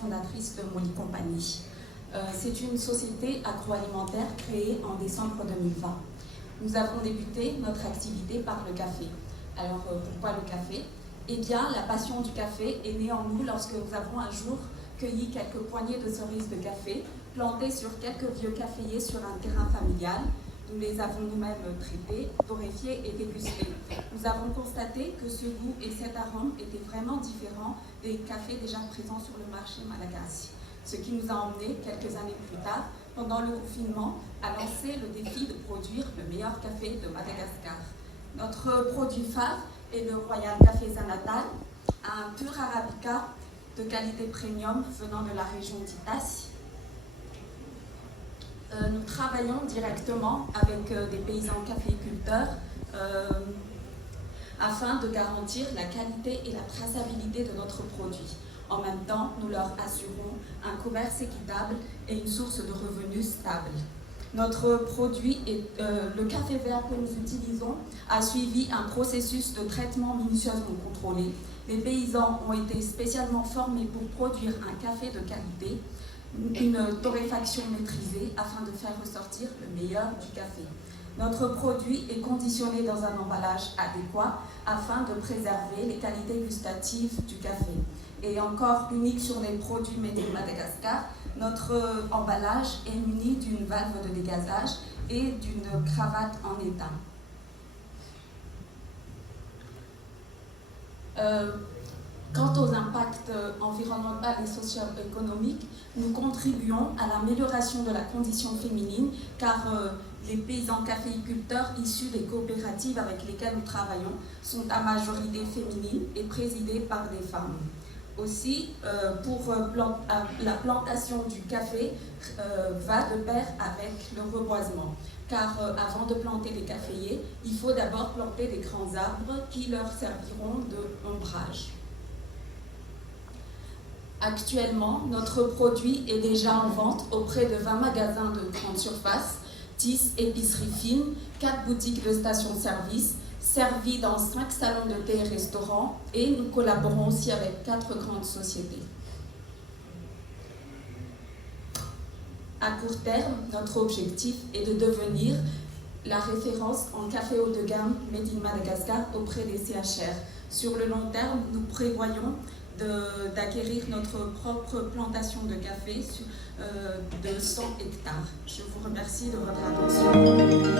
fondatrice de Moli Compagnie. C'est une société agroalimentaire créée en décembre 2020. Nous avons débuté notre activité par le café. Alors pourquoi le café? Eh bien, la passion du café est née en nous lorsque nous avons un jour cueilli quelques poignées de cerises de café plantées sur quelques vieux caféiers sur un terrain familial. Nous les avons nous-mêmes traités, torréfiés et dégustés. Nous avons constaté que ce goût et cet arôme étaient vraiment différents des cafés déjà présents sur le marché malagasy. Ce qui nous a emmenés, quelques années plus tard, pendant le confinement, à lancer le défi de produire le meilleur café de Madagascar. Notre produit phare est le Royal Café Zanatal, un pur arabica de qualité premium venant de la région d'Itas. Nous travaillons directement avec des paysans caféiculteurs afin de garantir la qualité et la traçabilité de notre produit. En même temps, nous leur assurons un commerce équitable et une source de revenus stable. Notre produit, le café vert que nous utilisons, a suivi un processus de traitement minutieusement contrôlé. Les paysans ont été spécialement formés pour produire un café de qualité, une torréfaction maîtrisée afin de faire ressortir le meilleur du café. Notre produit est conditionné dans un emballage adéquat afin de préserver les qualités gustatives du café. Et encore unique sur les produits made in Madagascar, notre emballage est muni d'une valve de dégazage et d'une cravate en étain. Quant aux impacts environnementaux et socio-économiques, nous contribuons à l'amélioration de la condition féminine car les paysans caféiculteurs issus des coopératives avec lesquelles nous travaillons sont à majorité féminine et présidés par des femmes. Aussi, la plantation du café va de pair avec le reboisement, car avant de planter les caféiers, il faut d'abord planter des grands arbres qui leur serviront d'ombrage. Actuellement, notre produit est déjà en vente auprès de 20 magasins de grande surface, 10 épiceries fines, 4 boutiques de stations-service, servis dans 5 salons de thé et restaurants, et nous collaborons aussi avec 4 grandes sociétés. À court terme, notre objectif est de devenir la référence en café haut de gamme Made in Madagascar auprès des CHR. Sur le long terme, nous prévoyons d'acquérir notre propre plantation de café de 100 hectares. Je vous remercie de votre attention.